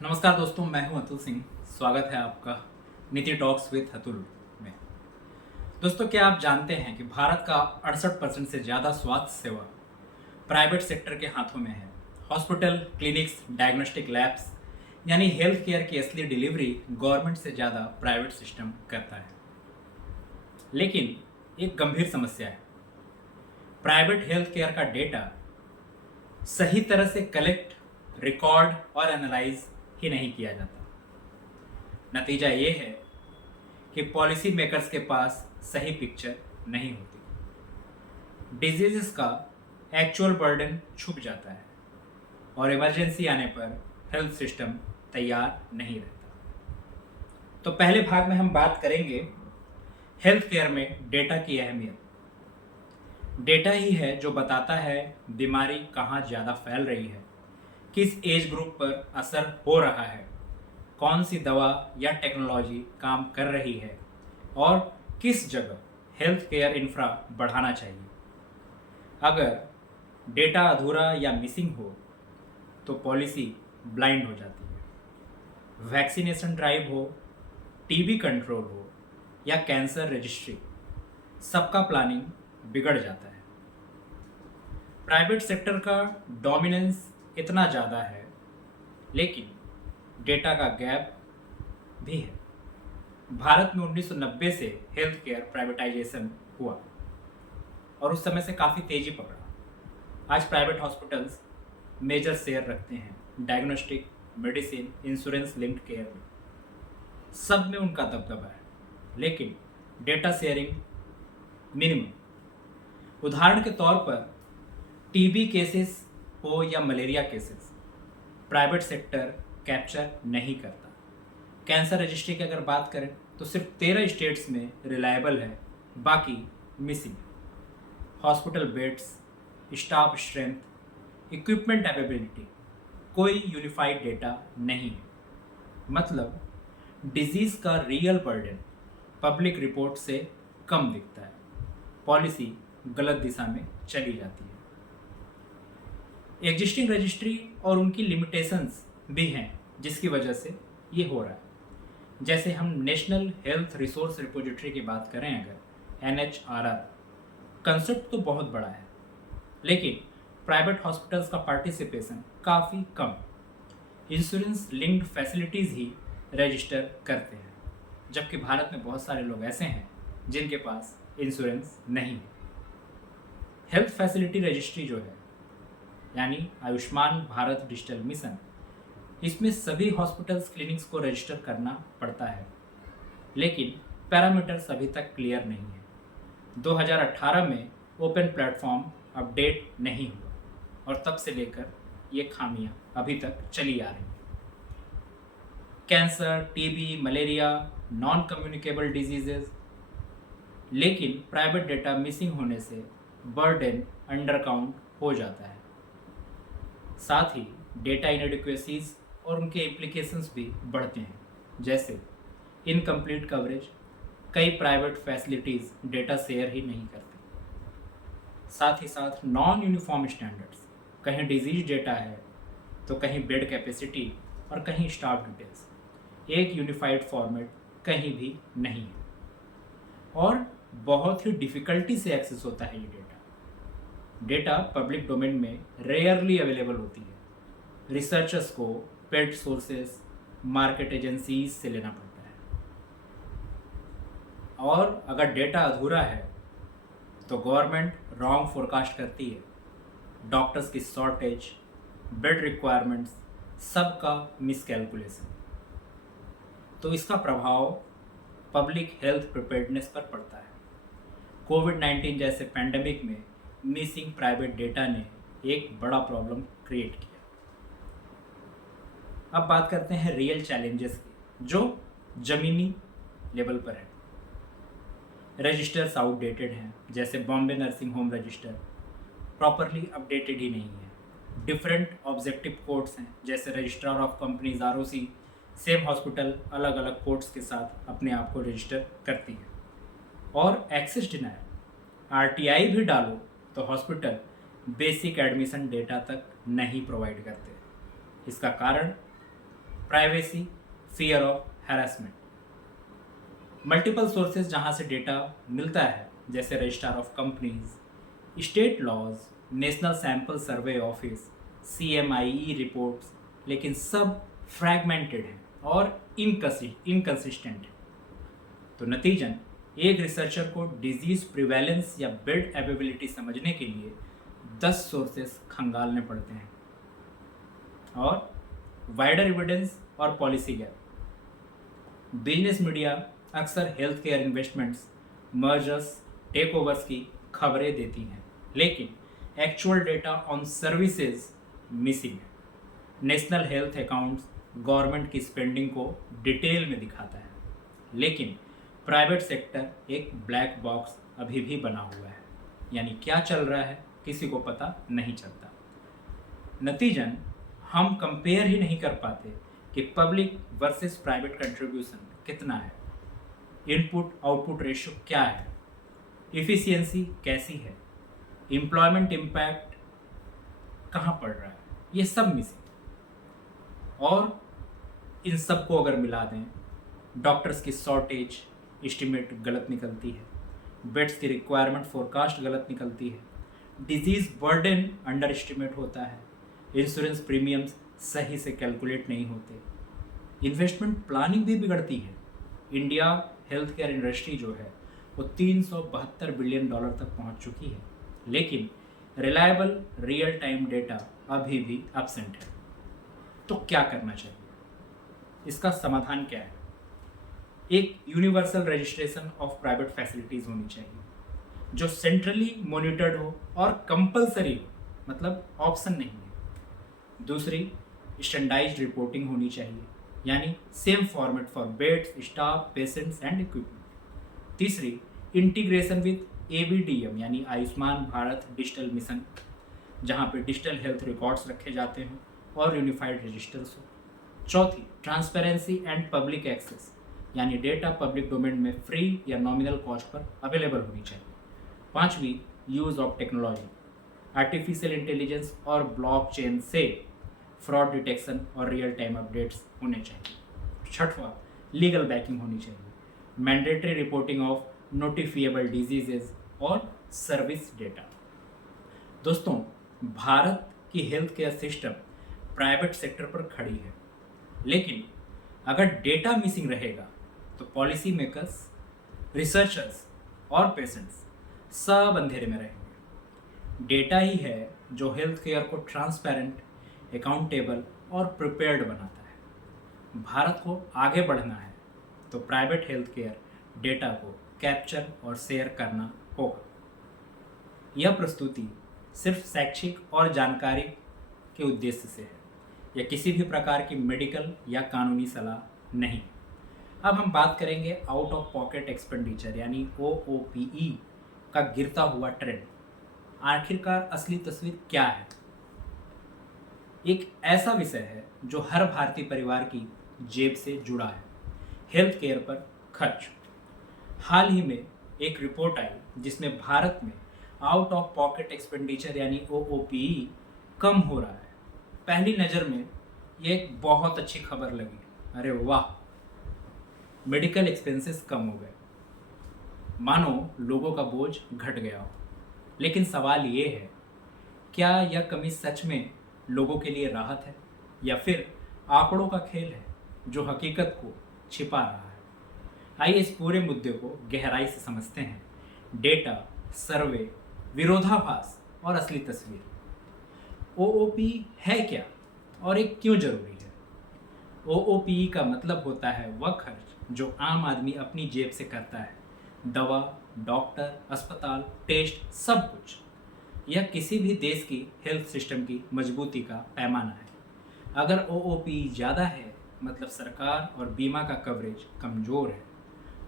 नमस्कार दोस्तों, मैं हूं अतुल सिंह। स्वागत है आपका नीति टॉक्स विद अतुल में। दोस्तों, क्या आप जानते हैं कि भारत का 68% से ज़्यादा स्वास्थ्य सेवा प्राइवेट सेक्टर के हाथों में है। हॉस्पिटल, क्लिनिक्स, डायग्नोस्टिक लैब्स यानी हेल्थ केयर की असली डिलीवरी गवर्नमेंट से ज़्यादा प्राइवेट सिस्टम करता है। लेकिन एक गंभीर समस्या है, प्राइवेट हेल्थ केयर का डेटा सही तरह से कलेक्ट, रिकॉर्ड और एनालाइज ही नहीं किया जाता। नतीजा ये है कि पॉलिसी मेकर्स के पास सही पिक्चर नहीं होती, डिजीजेस का एक्चुअल बर्डन छुप जाता है और इमरजेंसी आने पर हेल्थ सिस्टम तैयार नहीं रहता। तो पहले भाग में हम बात करेंगे हेल्थ केयर में डेटा की अहमियत। डेटा ही है जो बताता है बीमारी कहाँ ज़्यादा फैल रही है, किस एज ग्रुप पर असर हो रहा है, कौन सी दवा या टेक्नोलॉजी काम कर रही है और किस जगह हेल्थ केयर इंफ्रा बढ़ाना चाहिए। अगर डेटा अधूरा या मिसिंग हो तो पॉलिसी ब्लाइंड हो जाती है। वैक्सीनेशन ड्राइव हो, टीबी कंट्रोल हो या कैंसर रजिस्ट्री, सबका प्लानिंग बिगड़ जाता है। प्राइवेट सेक्टर का डोमिनेंस इतना ज़्यादा है, लेकिन डेटा का गैप भी है। भारत में 1990 से हेल्थ केयर प्राइवेटाइजेशन हुआ और उस समय से काफ़ी तेजी पकड़ा। आज प्राइवेट हॉस्पिटल्स मेजर शेयर रखते हैं diagnostic, medicine, insurance linked care में। सब में उनका दबदबा है, लेकिन डेटा शेयरिंग मिनिमम। उदाहरण के तौर पर टीबी केसेस हो या malaria cases, private sector capture नहीं करता। कैंसर रजिस्ट्री की अगर बात करें तो सिर्फ 13 स्टेट्स में रिलायबल है, बाकी missing. Hospital beds, staff strength, equipment availability, कोई यूनिफाइड डेटा नहीं है। मतलब डिजीज का रियल बर्डन पब्लिक रिपोर्ट से कम दिखता है, पॉलिसी गलत दिशा में चली जाती है। एग्जिस्टिंग रजिस्ट्री और उनकी लिमिटेशंस भी हैं जिसकी वजह से ये हो रहा है। जैसे हम नेशनल हेल्थ रिसोर्स रिपोजिटरी की बात करें, अगर NHRR, कंसेप्ट तो बहुत बड़ा है, लेकिन प्राइवेट हॉस्पिटल्स का पार्टिसिपेशन काफ़ी कम। इंश्योरेंस लिंक्ड फैसिलिटीज़ ही रजिस्टर करते हैं, जबकि भारत में बहुत सारे लोग ऐसे हैं जिनके पास इंश्योरेंस नहीं है। हेल्थ फैसिलिटी रजिस्ट्री जो है, यानी आयुष्मान भारत डिजिटल मिशन, इसमें सभी हॉस्पिटल्स, क्लिनिक्स को रजिस्टर करना पड़ता है, लेकिन पैरामीटर्स अभी तक क्लियर नहीं है। 2018 में ओपन प्लेटफॉर्म अपडेट नहीं हुआ और तब से लेकर ये खामियां अभी तक चली आ रही हैं। Cancer, TB, malaria, non communicable diseases, लेकिन प्राइवेट डेटा मिसिंग होने से बर्डन अंडर काउंट हो जाता है। साथ ही डेटा इनएडिक्वेसीज और उनके इम्प्लीकेशंस भी बढ़ते हैं, जैसे इनकम्प्लीट कवरेज। कई प्राइवेट फैसिलिटीज़ डेटा शेयर ही नहीं करती। साथ ही साथ नॉन यूनिफॉर्म स्टैंडर्ड्स, कहीं डिजीज डेटा है तो कहीं बेड कैपेसिटी और कहीं स्टाफ डिटेल्स। एक यूनिफाइड फॉर्मेट कहीं भी नहीं है और बहुत ही डिफ़िकल्टी से एक्सेस होता है ये डेटा पब्लिक डोमेन में रेयरली अवेलेबल होती है। रिसर्चर्स को पेड सोर्सेस, मार्केट एजेंसीज से लेना पड़ता है, और अगर डेटा अधूरा है तो गवर्नमेंट रॉन्ग फोरकास्ट करती है। डॉक्टर्स की शॉर्टेज, बेड रिक्वायरमेंट्स, सबका मिसकैलकुलेशन। तो इसका प्रभाव पब्लिक हेल्थ प्रिपेयर्डनेस पर पड़ता है। कोविड-19 जैसे पैंडेमिक में मिसिंग प्राइवेट डेटा ने एक बड़ा प्रॉब्लम क्रिएट किया। अब बात करते हैं रियल चैलेंजेस की, जो ज़मीनी लेवल पर है। रजिस्टर्स आउटडेटेड हैं, जैसे Bombay nursing home register properly updated ही नहीं है। डिफरेंट ऑब्जेक्टिव कोड्स हैं, जैसे registrar of companies ROC, same hospital अलग अलग कोड्स के साथ अपने आप को रजिस्टर करती है। और एक्सेस डिनायल, RTI भी डालो तो हॉस्पिटल बेसिक एडमिशन डेटा तक नहीं प्रोवाइड करते। इसका कारण privacy, fear of harassment. Multiple sources जहाँ से डेटा मिलता है, जैसे registrar of companies, state laws, national sample survey office, CMIE reports, लेकिन सब फ्रैगमेंटेड हैं और इनकंसिस्टेंट है। तो नतीजन एक रिसर्चर को डिजीज प्रिवेलेंस या बेड एवेबिलिटी समझने के लिए 10 सोर्सेस खंगालने पड़ते हैं। और वाइडर एविडेंस और पॉलिसी गैप। बिजनेस मीडिया अक्सर health care investments, mergers, takeovers की खबरें देती हैं, लेकिन actual data on services missing है। नेशनल हेल्थ अकाउंट्स गवर्नमेंट की स्पेंडिंग को डिटेल में दिखाता है, लेकिन प्राइवेट सेक्टर एक ब्लैक बॉक्स अभी भी बना हुआ है, यानी क्या चल रहा है किसी को पता नहीं चलता। नतीजन हम कंपेयर ही नहीं कर पाते कि पब्लिक वर्सेस प्राइवेट कंट्रीब्यूशन कितना है, इनपुट आउटपुट रेशियो क्या है, इफ़िशियंसी कैसी है, एम्प्लॉयमेंट इम्पैक्ट कहाँ पड़ रहा है, ये सब मिसिंग। और इन सब को अगर मिला दें, डॉक्टर्स की शॉर्टेज एस्टिमेट गलत निकलती है, बेड्स की रिक्वायरमेंट फोरकास्ट गलत निकलती है, डिजीज़ बर्डन अंडर एस्टिमेट होता है, इंश्योरेंस प्रीमियम्स सही से कैलकुलेट नहीं होते, इन्वेस्टमेंट प्लानिंग भी बिगड़ती है। इंडिया हेल्थ केयर इंडस्ट्री जो है वो $372 बिलियन तक पहुंच चुकी है, लेकिन रिलायबल रियल टाइम डेटा अभी भी एब्सेंट है। तो क्या करना चाहिए? इसका समाधान क्या है? एक universal registration of private facilities होनी चाहिए, जो सेंट्रली मॉनिटर्ड हो और कंपलसरी हो, मतलब ऑप्शन नहीं है। दूसरी, स्टैंडर्डाइज्ड रिपोर्टिंग होनी चाहिए, यानी same format for beds, staff, patients and equipment. तीसरी, इंटीग्रेशन विद ABDM यानी आयुष्मान भारत डिजिटल मिशन, जहाँ पे डिजिटल हेल्थ रिकॉर्ड्स रखे जाते हैं और यूनिफाइड रजिस्टर्स हो। चौथी, ट्रांसपेरेंसी एंड पब्लिक एक्सेस, यानी डेटा पब्लिक डोमेन में फ्री या नॉमिनल कॉस्ट पर अवेलेबल होनी चाहिए। पांचवी, use of technology, artificial intelligence और ब्लॉकचेन से फ्रॉड डिटेक्शन और रियल टाइम अपडेट्स होने चाहिए। छठवां, लीगल बैकिंग होनी चाहिए, मैंडेटरी रिपोर्टिंग ऑफ नोटिफिएबल डिजीजेज और सर्विस डेटा। दोस्तों, भारत की health care system private sector पर खड़ी है, लेकिन अगर डेटा मिसिंग रहेगा तो पॉलिसी मेकर्स, रिसर्चर्स और पेशेंट्स सब अंधेरे में रहेंगे। डेटा ही है जो हेल्थ केयर को ट्रांसपेरेंट, अकाउंटेबल और प्रिपेयर्ड बनाता है। भारत को आगे बढ़ना है तो प्राइवेट हेल्थ केयर डेटा को कैप्चर और शेयर करना होगा। यह प्रस्तुति सिर्फ शैक्षिक और जानकारी के उद्देश्य से है, यह किसी भी प्रकार की मेडिकल या कानूनी सलाह नहीं। अब हम बात करेंगे आउट ऑफ पॉकेट एक्सपेंडिचर यानी OOPE का गिरता हुआ ट्रेंड। आखिरकार असली तस्वीर क्या है? एक ऐसा विषय है जो हर भारतीय परिवार की जेब से जुड़ा है, हेल्थ केयर पर खर्च। हाल ही में एक रिपोर्ट आई जिसमें भारत में आउट ऑफ पॉकेट एक्सपेंडिचर यानी OOPE कम हो रहा है। पहली नज़र में ये एक बहुत अच्छी खबर लगी, अरे वाह, मेडिकल एक्सपेंसेस कम हो गए, मानो लोगों का बोझ घट गया हो। लेकिन सवाल ये है, क्या यह कमी सच में लोगों के लिए राहत है या फिर आंकड़ों का खेल है जो हकीकत को छिपा रहा है? आइए इस पूरे मुद्दे को गहराई से समझते हैं। डेटा, सर्वे, विरोधाभास और असली तस्वीर। OOPE है क्या और ये क्यों जरूरी है? OOPE का मतलब होता है वह खर्च जो आम आदमी अपनी जेब से करता है, दवा, डॉक्टर, अस्पताल, टेस्ट, सब कुछ। यह किसी भी देश की हेल्थ सिस्टम की मजबूती का पैमाना है। अगर OOPE ज़्यादा है मतलब सरकार और बीमा का कवरेज कमज़ोर है,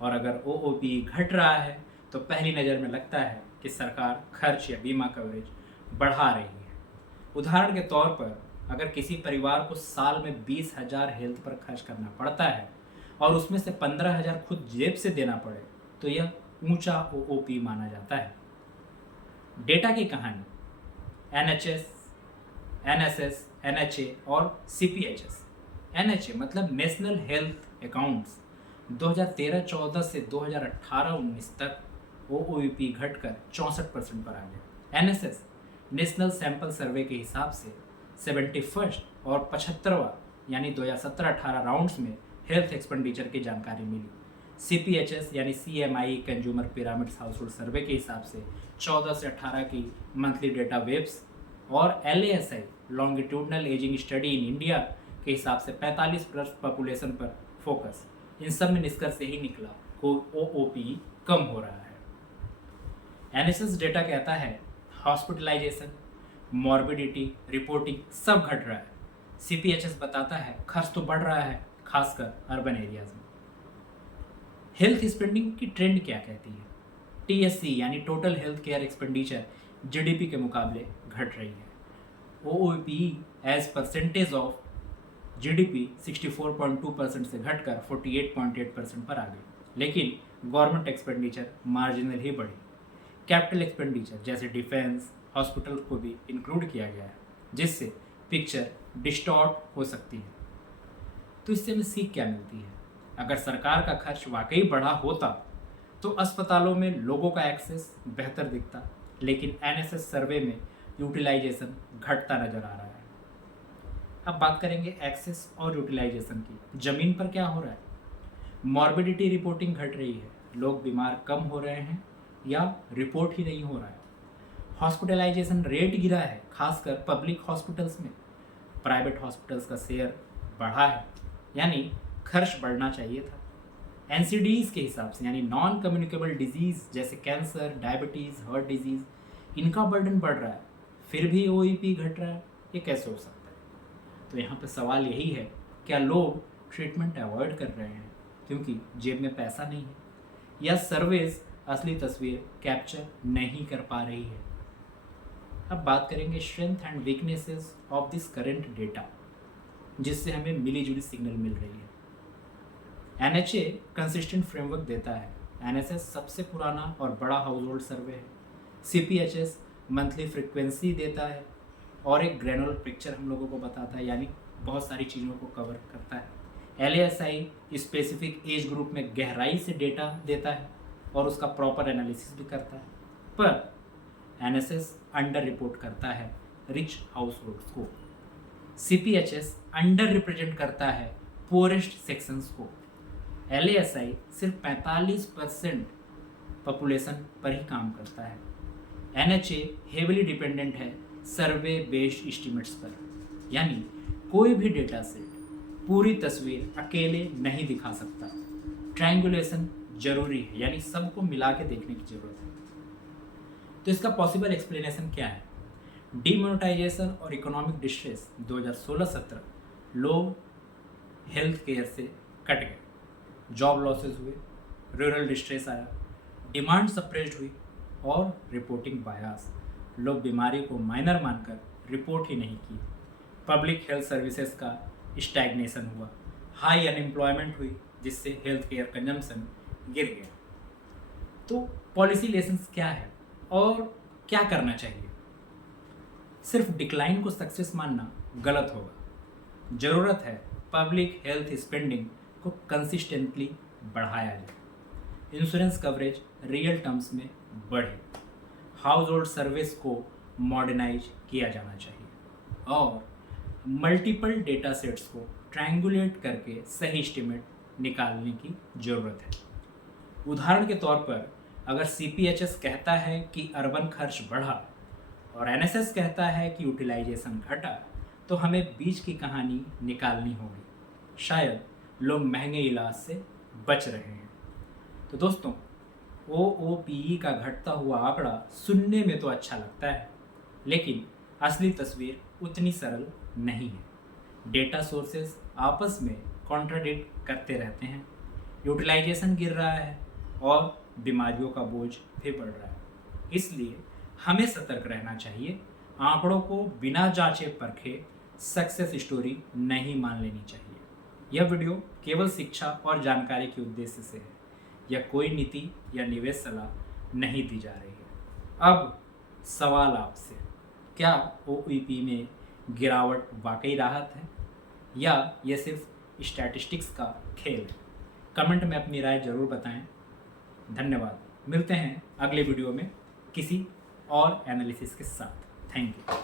और अगर OOPE घट रहा है तो पहली नज़र में लगता है कि सरकार खर्च या बीमा कवरेज बढ़ा रही है। उदाहरण के तौर पर, अगर किसी परिवार को साल में 20,000 हेल्थ पर खर्च करना पड़ता है और उसमें से 15,000 खुद जेब से देना पड़े तो यह ऊंचा OOPE माना जाता है। डेटा की कहानी। NHS, NSS, NHA और CPHS NHA मतलब नेशनल हेल्थ अकाउंट्स 2013-14 से 2018-19 तक OOP घटकर 64% पर आ गया। NSS नेशनल सैंपल सर्वे के हिसाब से 71 और 75वां यानी 2017-18 राउंड्स में हेल्थ एक्सपेंडिचर की जानकारी मिली। CPHS यानी CMI consumer pyramids house hold survey के हिसाब से 14 से 18 की मंथली डेटा वेब्स और LASI longitudinal ageing study in India के हिसाब से 45 प्लस पॉपुलेशन पर फोकस। इन सब में निष्कर्ष यही निकला को OOP कम हो रहा है। NSS डेटा कहता है हॉस्पिटलाइजेशन, मॉर्बिडिटी, रिपोर्टिंग सब घट रहा है। CPHS बताता है खर्च तो बढ़ रहा है, खासकर अर्बन एरियाज में। हेल्थ स्पेंडिंग की ट्रेंड क्या कहती है? TSC यानी total health care expenditure GDP के मुकाबले घट रही है। OOP as percentage of GDP 64.2% से घटकर 48.8% पर आ गई, लेकिन गवर्नमेंट एक्सपेंडिचर मार्जिनल ही बढ़ी। कैपिटल एक्सपेंडिचर जैसे डिफेंस, हॉस्पिटल को भी इंक्लूड किया गया है, जिससे पिक्चर डिस्टॉर्ट हो सकती है। तो इससे हमें सीख क्या मिलती है? अगर सरकार का खर्च वाकई बढ़ा होता तो अस्पतालों में लोगों का एक्सेस बेहतर दिखता, लेकिन NSS सर्वे में यूटिलाइजेशन घटता नजर आ रहा है। अब बात करेंगे एक्सेस और यूटिलाइजेशन की। जमीन पर क्या हो रहा है? मॉर्बिडिटी रिपोर्टिंग घट रही है, लोग बीमार कम हो रहे हैं या रिपोर्ट ही नहीं हो रहा है। हॉस्पिटलाइजेशन रेट गिरा है, खासकर पब्लिक हॉस्पिटल्स में। प्राइवेट हॉस्पिटल्स का शेयर बढ़ा है, यानी खर्च बढ़ना चाहिए था। NCDs के हिसाब से यानी नॉन कम्युनिकेबल डिजीज जैसे कैंसर, डायबिटीज़, हार्ट डिजीज़, इनका बर्डन बढ़ रहा है, फिर भी OEP घट रहा है। ये कैसे हो सकता है? तो यहाँ पे सवाल यही है, क्या लोग ट्रीटमेंट अवॉइड कर रहे हैं क्योंकि जेब में पैसा नहीं है, या सर्विस असली तस्वीर कैप्चर नहीं कर पा रही है? अब बात करेंगे strength and weaknesses of this current data, जिससे हमें मिली जुली सिग्नल मिल रही है। NHA कंसिस्टेंट फ्रेमवर्क देता है। NSS सबसे पुराना और बड़ा हाउस होल्ड सर्वे है। CPHS मंथली फ्रिक्वेंसी देता है और एक ग्रैनुलर पिक्चर हम लोगों को बताता है, यानी बहुत सारी चीज़ों को कवर करता है। LASI स्पेसिफिक एज ग्रुप में गहराई से डेटा देता है और उसका प्रॉपर एनालिसिस भी करता है, पर NSS अंडर रिपोर्ट करता है रिच हाउस होल्ड्स को। CPHS अंडर रिप्रेजेंट करता है पुअरेस्ट सेक्शंस को। LASI सिर्फ 45% पॉपुलेशन पर ही काम करता है। NHA हेविली डिपेंडेंट है सर्वे बेस्ड एस्टिमेट्स पर, यानी कोई भी डेटा सेट पूरी तस्वीर अकेले नहीं दिखा सकता। ट्रायंगुलेशन जरूरी है, यानी सबको मिला के देखने की जरूरत है। तो इसका पॉसिबल एक्सप्लेनेशन क्या है? डीमोनेटाइजेशन और इकोनॉमिक डिस्ट्रेस 2016-17 लोग हेल्थ केयर से कट गए, जॉब लॉसेस हुए, रूरल डिस्ट्रेस आया, डिमांड सप्रेस्ड हुई और रिपोर्टिंग बायस, लोग बीमारी को माइनर मानकर रिपोर्ट ही नहीं की। पब्लिक हेल्थ सर्विसेज का स्टैग्नेशन हुआ, हाई अनएम्प्लॉयमेंट हुई, जिससे हेल्थ केयर कंजम्पशन गिर गया। तो पॉलिसी लेसन्स क्या है और क्या करना चाहिए? सिर्फ डिक्लाइन को सक्सेस मानना गलत होगा। ज़रूरत है पब्लिक हेल्थ स्पेंडिंग को कंसिस्टेंटली बढ़ाया जाए, इंश्योरेंस कवरेज रियल टर्म्स में बढ़े, हाउस होल्ड सर्विस को मॉडर्नाइज किया जाना चाहिए और मल्टीपल डेटा सेट्स को ट्रायंगुलेट करके सही एस्टिमेट निकालने की ज़रूरत है। उदाहरण के तौर पर अगर CPHS कहता है कि अर्बन खर्च बढ़ा और NSS कहता है कि यूटिलाइजेशन घटा, तो हमें बीच की कहानी निकालनी होगी। शायद लोग महंगे इलाज से बच रहे हैं। तो दोस्तों, OOPE का घटता हुआ आंकड़ा सुनने में तो अच्छा लगता है, लेकिन असली तस्वीर उतनी सरल नहीं है। डेटा सोर्सेज आपस में कॉन्ट्राडिक्ट करते रहते हैं, यूटिलाइजेशन गिर रहा है और बीमारियों का बोझ भी बढ़ रहा है। इसलिए हमें सतर्क रहना चाहिए, आंकड़ों को बिना जांचे परखे सक्सेस स्टोरी नहीं मान लेनी चाहिए। यह वीडियो केवल शिक्षा और जानकारी के उद्देश्य से है, यह कोई नीति या निवेश सलाह नहीं दी जा रही है। अब सवाल आपसे, क्या OEP में गिरावट वाकई राहत है या ये सिर्फ स्टैटिस्टिक्स का खेल है? कमेंट में अपनी राय ज़रूर बताएं। धन्यवाद। मिलते हैं अगले वीडियो में किसी और एनालिसिस के साथ। Thank you.